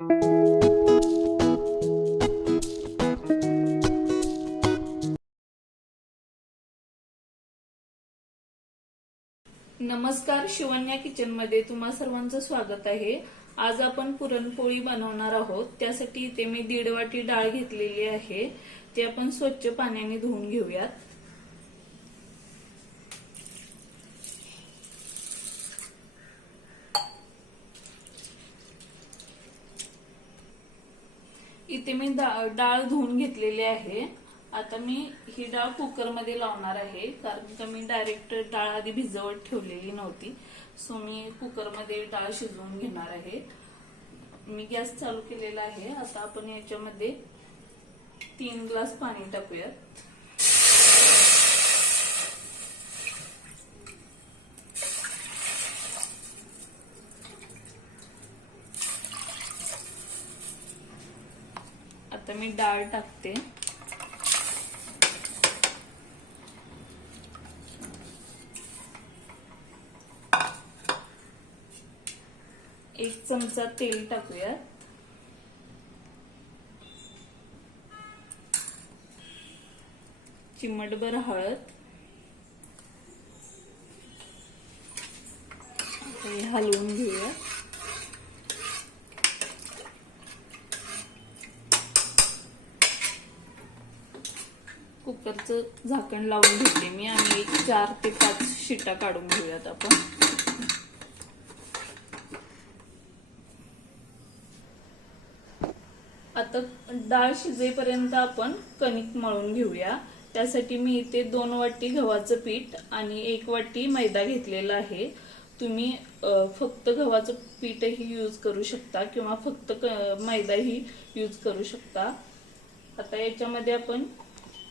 नमस्कार शिवन्या किचनमध्ये तुम्हा सर्वांचं स्वागत आहे. आज आपण पुरणपोळी बनवणार आहोत. त्यासाठी इथे मी दीड वाटी डाळ घेतलेली आहे. ती आपण स्वच्छ पाण्याने धुवून घेऊयात. इथे मी डाळ धुवून घेतलेली आहे. आता मी ही डाळ कुकरमध्ये लावणार आहे कारण का मी डायरेक्ट डाळ आधी भिजवत ठेवलेली नव्हती. सो मी कुकरमध्ये डाळ शिजवून घेणार आहे. मी गॅस चालू केलेला आहे. आता आपण याच्यामध्ये तीन ग्लास पाणी टाकूयात. आता मी डाळ टाकते. एक चमचा तेल टाकूयात. चिमटभर हळद. हलवून घेऊया कुकरचं झाकण लावून घेतले मी आणि एक चार ते पाच शिटा काढून घेऊयात आपण. आता डाळ शिजेपर्यंत आपण कणिक मळून घेऊया. त्यासाठी मी इथे दोन वाटी गव्हाचं पीठ आणि एक वाटी मैदा घेतलेला आहे. तुम्ही फक्त गव्हाचं पीठही यूज करू शकता किंवा फक्त मैदाही यूज करू शकता. आता याच्यामध्ये आपण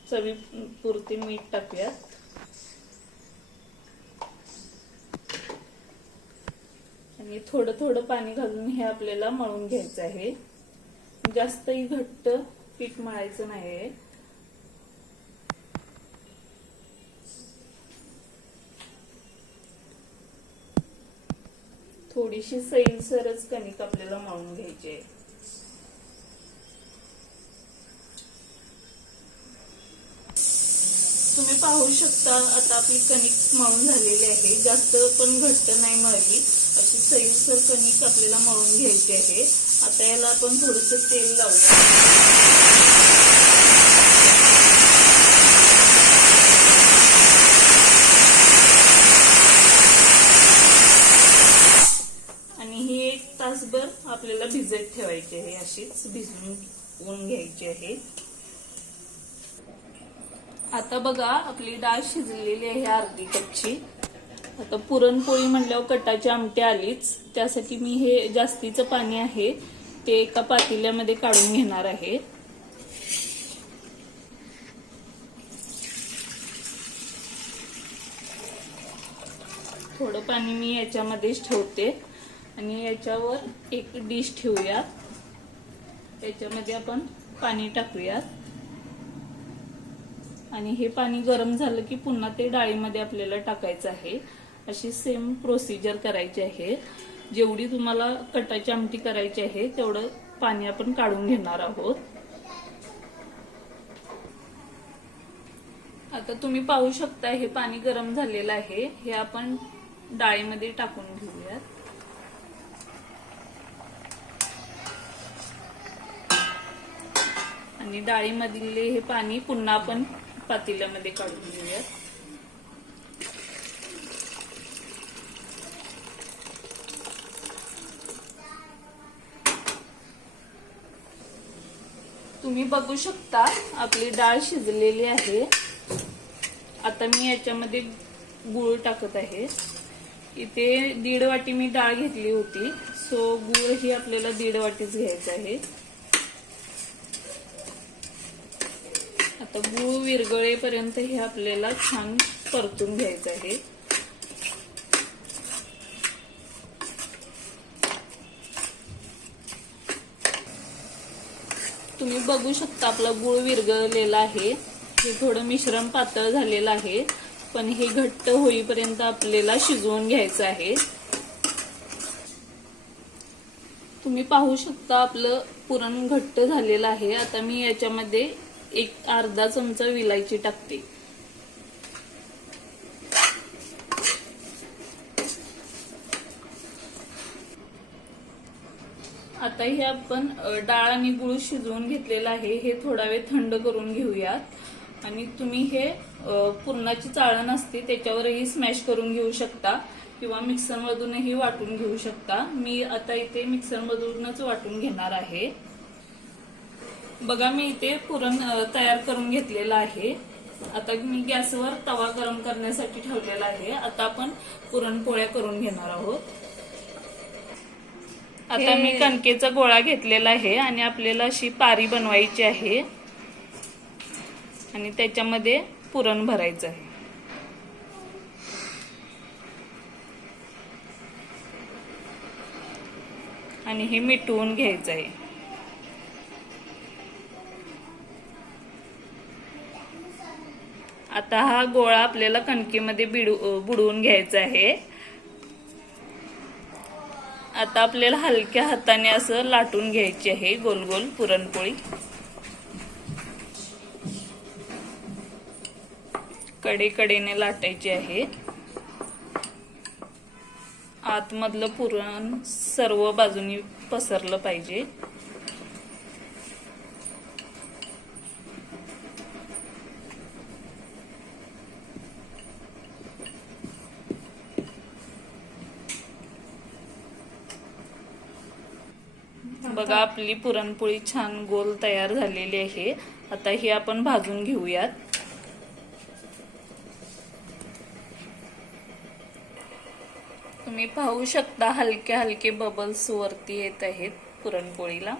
चवी पुरती मीठ टाकूयात. आणि थोडं थोडं पाणी घालून हे आपल्याला मळून घ्यायचं आहे. जास्तही घट्ट पीठ मळायचं नाही थोडीशी सैलसरच कणिक आपल्याला मळून घ्यायची आहे. तुम्ही पाहू शकता आता आपली कणिक मळून झालेली आहे. जास्त पण घट्ट नाही मळली. अशी सैलसर कणिक आपल्याला मळून घ्यायची आहे. आता याला आपण थोडस तेल लावू. आणि ही एक तासभर आपल्याला भिजत ठेवायची आहे. अशीच भिजून ऊन घ्यायची आहे. आता बघा आपली डाळ शिजलेली आहे अर्धी कपची. आता पुरणपोळी म्हटल्यावर कटाची आमटी आलीच. त्यासाठी मी हे जास्तीचं पाणी आहे ते एका पातेल्यामध्ये काढून घेणार आहे. थोडं पाणी मी याच्यामध्येच ठेवते. आणि याच्यावर एक डिश ठेवूया. याच्यामध्ये आपण पाणी टाकूयात. आणि हे पाणी गरम झालं की पुन्हा ते डाळीमध्ये आपल्याला टाकायचं आहे. अशी सेम प्रोसिजर करायची आहे. जेवढी तुम्हाला कटाची आमटी करायची आहे तेवढं पाणी आपण काढून घेणार आहोत. आता तुम्ही पाहू शकता हे पाणी गरम झालेलं आहे. हे आपण डाळीमध्ये टाकून घेऊयात. आणि डाळीमधले हे पाणी पुन्हा आपण पातेल्यामध्ये काढून घेऊयात. तुम्ही बघू शकता आपली डाळ शिजलेली आहे. आता मी याच्यामध्ये गुळ टाकत आहे. इथे दीड वाटी मी डाळ घेतली होती. सो गुळ ही आपल्याला दीड वाटीच घ्यायचं आहे. आता गूळ विरगळेपर्यंत हे आपल्याला छान परतून घ्यायचं आहे. तुम्ही बघू शकता आपला गूळ विरगळलेला आहे. हे थोडं मिश्रण पातळ झालेलं आहे पण हे घट्ट होईपर्यंत आपल्याला शिजवून घ्यायचं आहे. तुम्ही पाहू शकता आपलं पुरण घट्ट झालेलं आहे. आता मी याच्यामध्ये एक अर्धा चमचा विलायची टाकते. आता हे आपण डाळ आणि गुळ शिजवून घेतलेलं आहे. हे थोडा वेळ थंड करून घेऊयात. आणि तुम्ही हे पुरणाची चाळण असते त्याच्यावरही स्मॅश करून घेऊ शकता किंवा मिक्सरमधूनही वाटून घेऊ शकता. मी आता इथे मिक्सरमधूनच वाटून घेणार आहे. बघा मी इथे पुरण तयार करून घेतलेलं आहे. आता मी गॅसवर तवा गरम करण्यासाठी ठेवलेला आहे. आता आपण पुरणपोळ्या करून घेणार आहोत. आता मी कणकेचा गोळा घेतलेला आहे आणि आपल्याला अशी पारी बनवायची आहे. आणि त्याच्यामध्ये पुरण भरायचं आहे. आणि हे मिटवून घ्यायचं आहे. आता हा गोळा आपल्याला कणकेमध्ये बिडू बुडवून घ्यायचा आहे. आता आपल्याला हलक्या हाताने असं लाटून घ्यायची आहे गोल गोल पुरणपोळी. कडे कडेने लाटायची आहे. आतमधलं पुरण सर्व बाजूनी पसरलं पाहिजे. बघा आपली पुरणपोळी छान गोल तयार झालेली आहे. आता ही आपण भाजून घेऊयात. तुम्ही पाहू शकता हलके हलके बबल्स वरती येत आहेत पुरणपोळीला.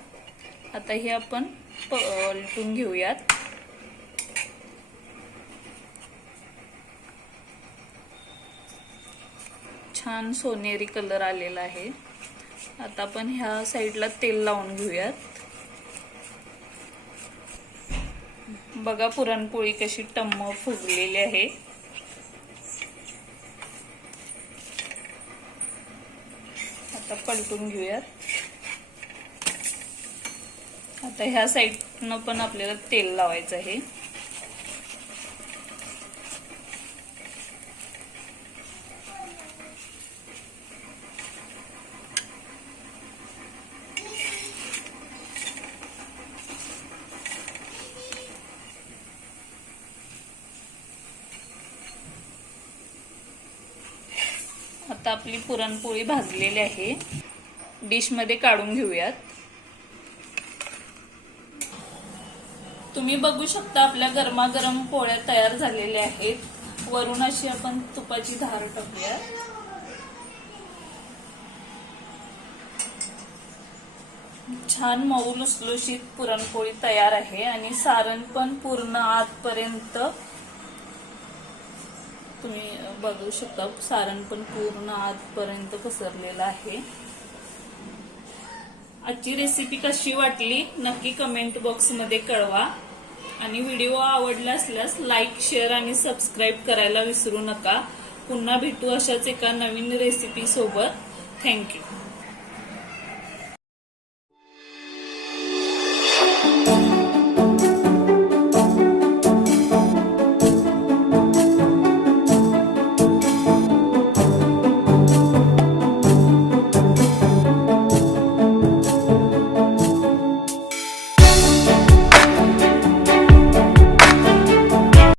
आता हे आपण पलटून घेऊयात. छान सोनेरी कलर आलेला आहे. आता आपण ह्या साईडला तेल लावून घेऊयात. बघा पुरणपोळी कशी टम्म फुगलेली आहे. आता पलटून घेऊयात. आता ह्या साईडनं पण आपल्याला तेल लावायचं आहे. आता आपली पुरणपोळी भाजलेली आहे. डिशमध्ये काढून घेऊयात. तुम्ही बघू शकता आपल्या गरमागरम पोळ्या तयार झालेल्या आहेत. वरून अशी आपण तुपाची धार टाकूया छान मऊ लुसलुशीत पुरणपोळी तयार आहे आणि सारण पण पूर्ण आतपर्यंत तुम्ही बघू शकता सारण पण पूर्ण आजपर्यंत पसरलेलं आहे. आजची रेसिपी कशी वाटली नक्की कमेंट बॉक्समध्ये कळवा. आणि व्हिडिओ आवडला असल्यास लाईक शेअर आणि सबस्क्राईब करायला विसरू नका. पुन्हा भेटू अशाच एका नवीन रेसिपी सोबत. थँक्यू